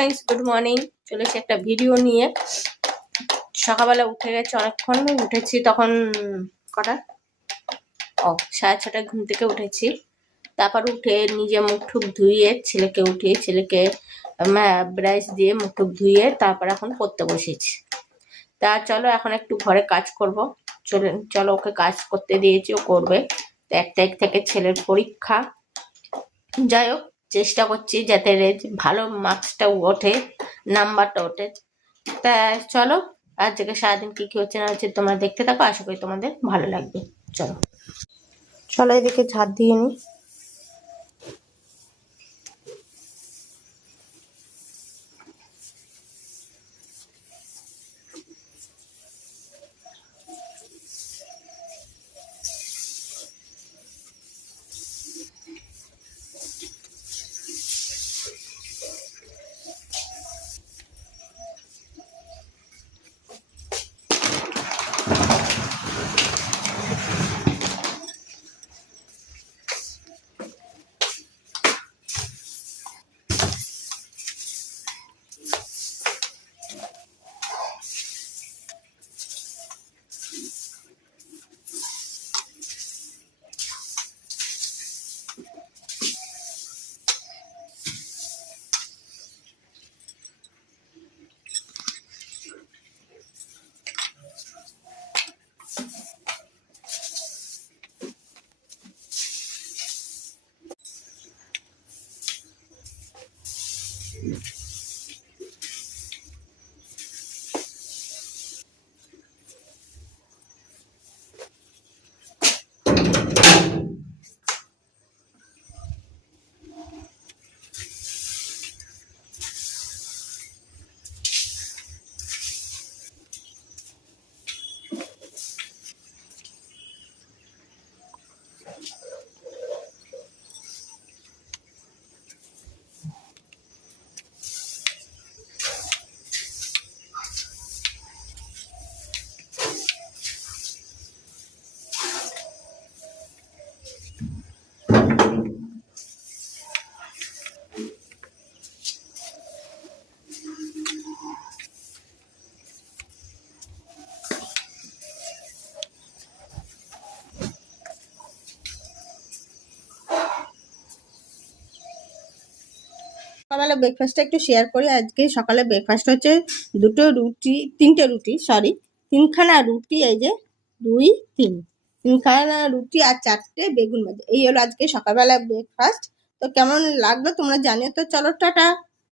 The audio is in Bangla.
Friends, good morning. চলে এসে একটা ভিডিও নিয়ে। সকালবেলা উঠে গেছে, অনেকক্ষণ উঠেছি। তখন কটা 6:30 ঘুম থেকে উঠেছি। তারপর উঠে নিজে মুখ টুক ধুয়ে ছেলেকে উঠিয়ে ছেলেকে ব্রাশ দিয়ে মুখ টুক ধুয়ে তারপর এখন পড়তে বসেছি। তা চলো এখন একটু ঘরে কাজ করব। চলো ওকে কাজ করতে দিয়েছি, ও করবে। 1 তারিখ থেকে ছেলের পরীক্ষা। যাই হোক, চেষ্টা করছি যাতে ভালো মার্কসটা ওঠে, নাম্বারটা ওঠে। তা চলো আজকে সারাদিন কি কি হচ্ছে না হচ্ছে তোমরা দেখতে থাকো, আশা করি তোমাদের ভালো লাগবে। চলো চলো এদিকে ঝাড় দিয়ে নি। সকালে ব্রেকফাস্টটা একটু শেয়ার করি। আজকে সকালে ব্রেকফাস্ট হচ্ছে তিনটে রুটি, তিনখানা রুটি, এই যে 2 3 তিনখানা রুটি আর 4টে বেগুন ভাজা। এই হলো আজকে সকালবেলা ব্রেকফাস্ট। তো কেমন লাগলো তোমরা জানিও। তো চলো টাটা।